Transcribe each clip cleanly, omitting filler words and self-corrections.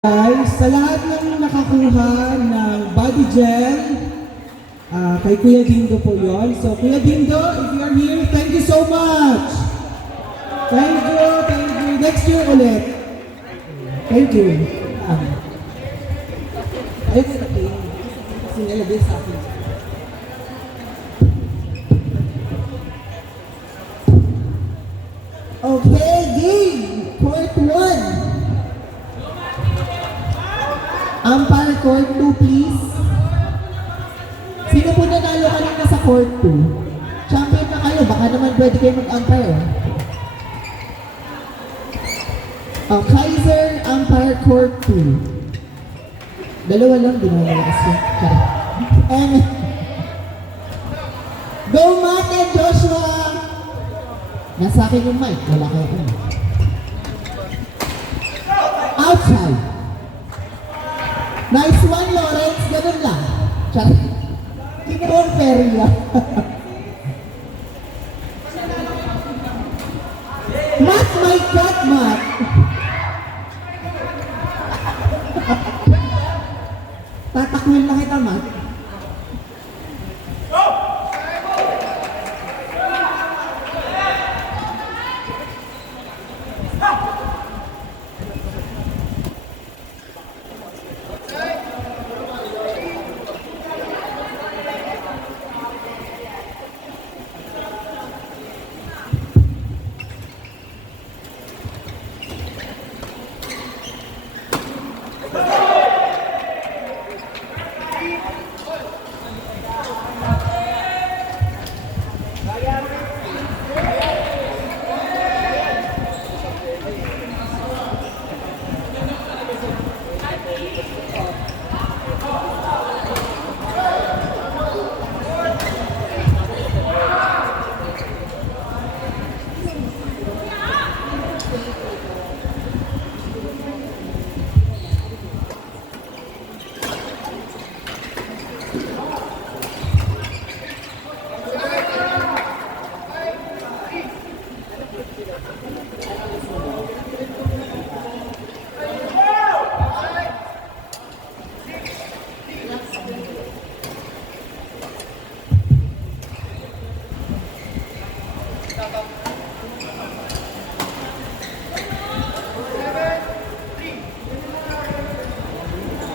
Guys, sa lahat ng nakakuha ng body gel, kay Kuya Dindo po yon. So, Kuya Dindo, if you are here, thank you so much! Thank you, thank you. Next year ulit. Thank you. Ayun na natin. Kasi nilagay sa akin. Okay, game! Court 1. Umpire Court 2, please. Sino po nanalo kanina sa Court 2? Champion na kayo, baka naman pwede kayo mag-umpire. Kaiser, Umpire Court 2. Dalawa lang, di mo malakas yun. And, go Matt and Joshua! Nasa akin yung mic, wala kayo ano. Outside. Nice one, Lawrence. Ganun lang. Charot. King Ferry lang. Matt, my God, Matt. Tatakwil na kita, Matt.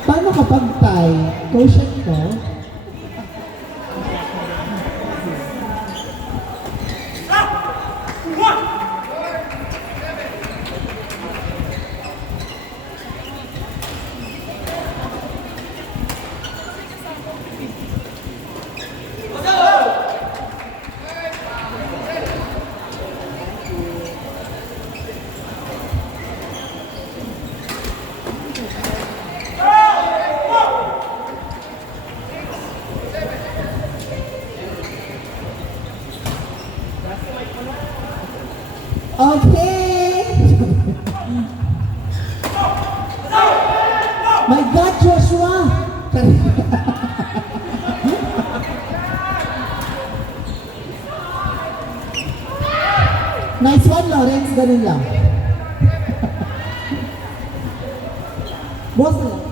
Paano kapag tie? Quotient ko? Okay! My God, Joshua! Nice one, Lawrence. Ganun lang. Boss na lang.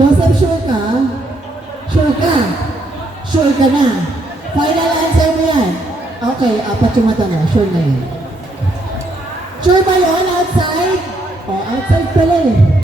Joseph, sure ka? Sure ka? Sure ka na? Final answer mo yan? Okay, apat yung mata mo. Sure na yun. Sure ba yun? Outside? Oh, outside pala eh.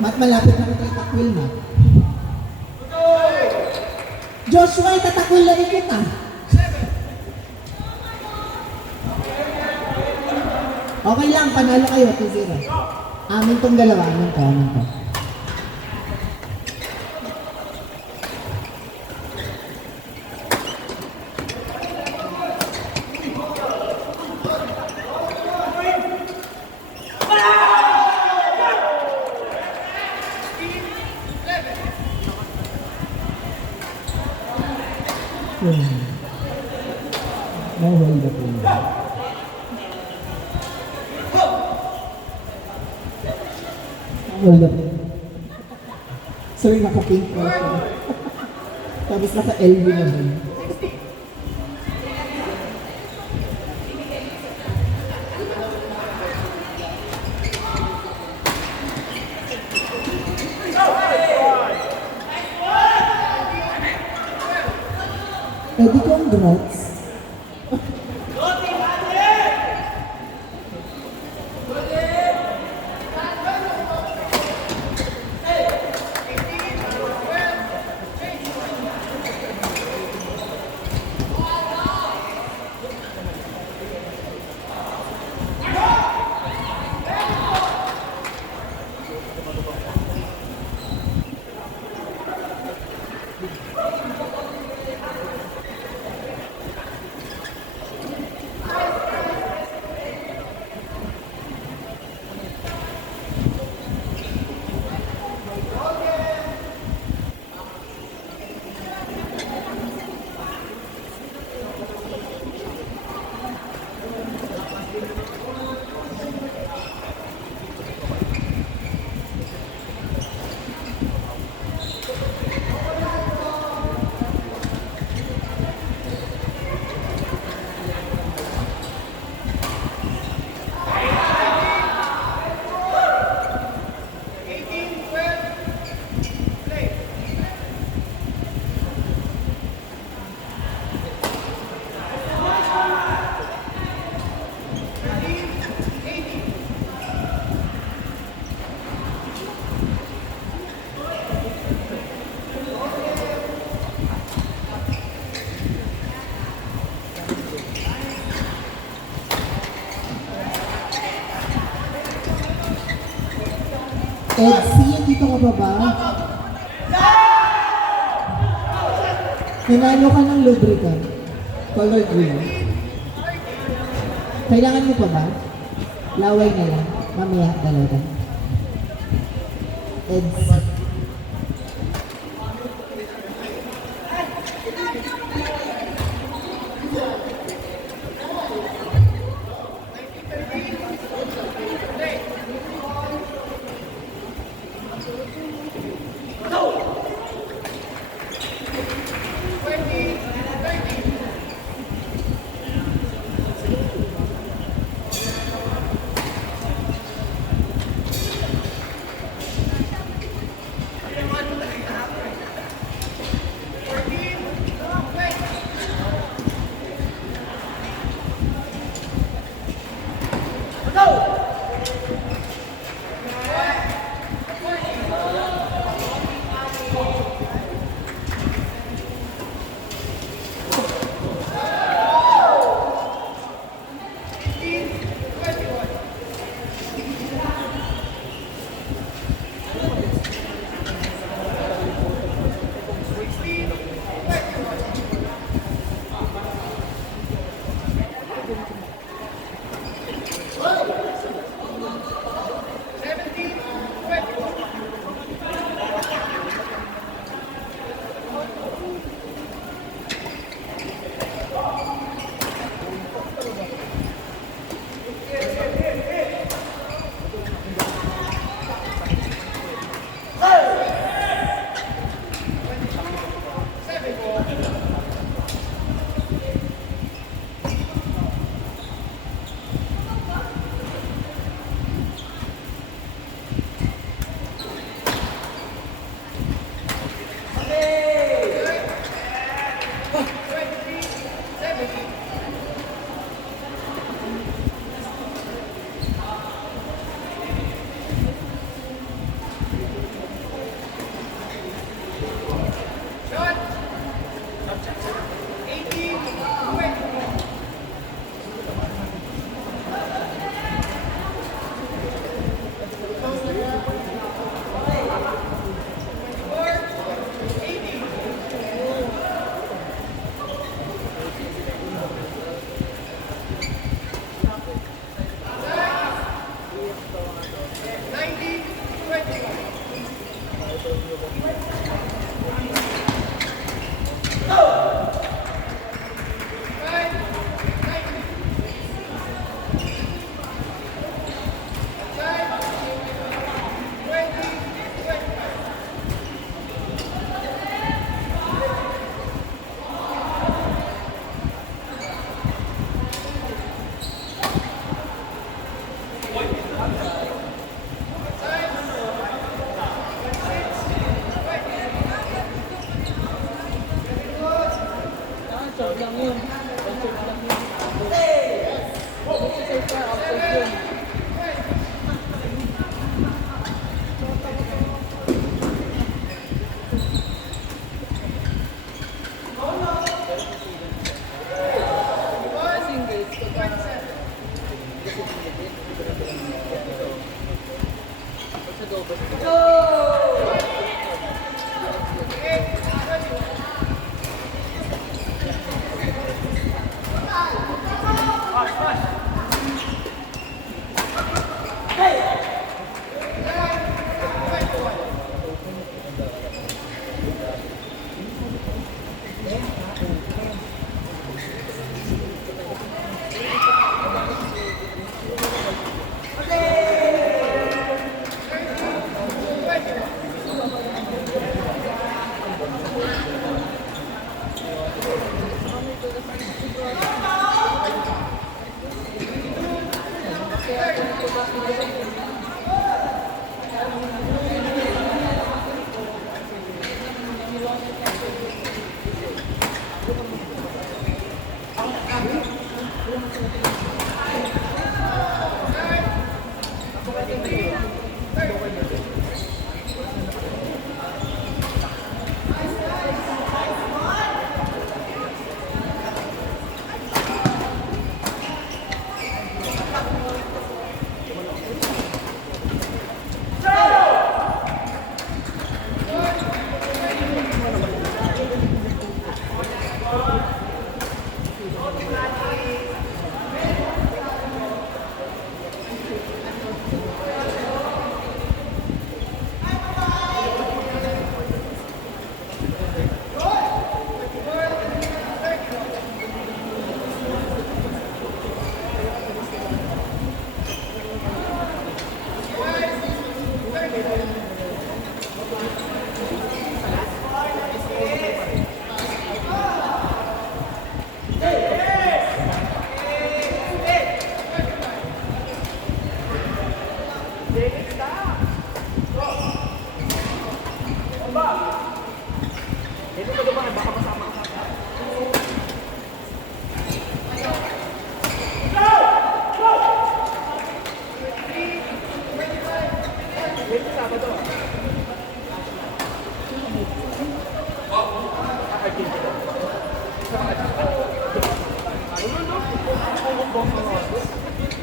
Mat, malapit na kita itakwil, Mat. Joshua, itatakwil na rin kita. Okay lang, panalo kayo, 2-0. Amin tong dalawa, amin to. No hold up. Hold up. Sorry, naka-pink ko siya. Tapos naka-LV na din. Eddie, congrats. Edsy, dito ka ba ba? Nanalo ka ng lubricant. Color green. Kailangan mo pa ba? Laway na lang. Mamaya, dalawa. Edsy. Observe lang yun. Observe lang yun. Exercise ka, observe yun. Singles, sa double.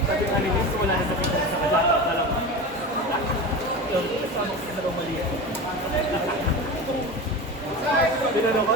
Sabi nga ni Liz, wala na sa pitas sa kajata na lang. Yung kasama ko na daw mali. Tinanong ko,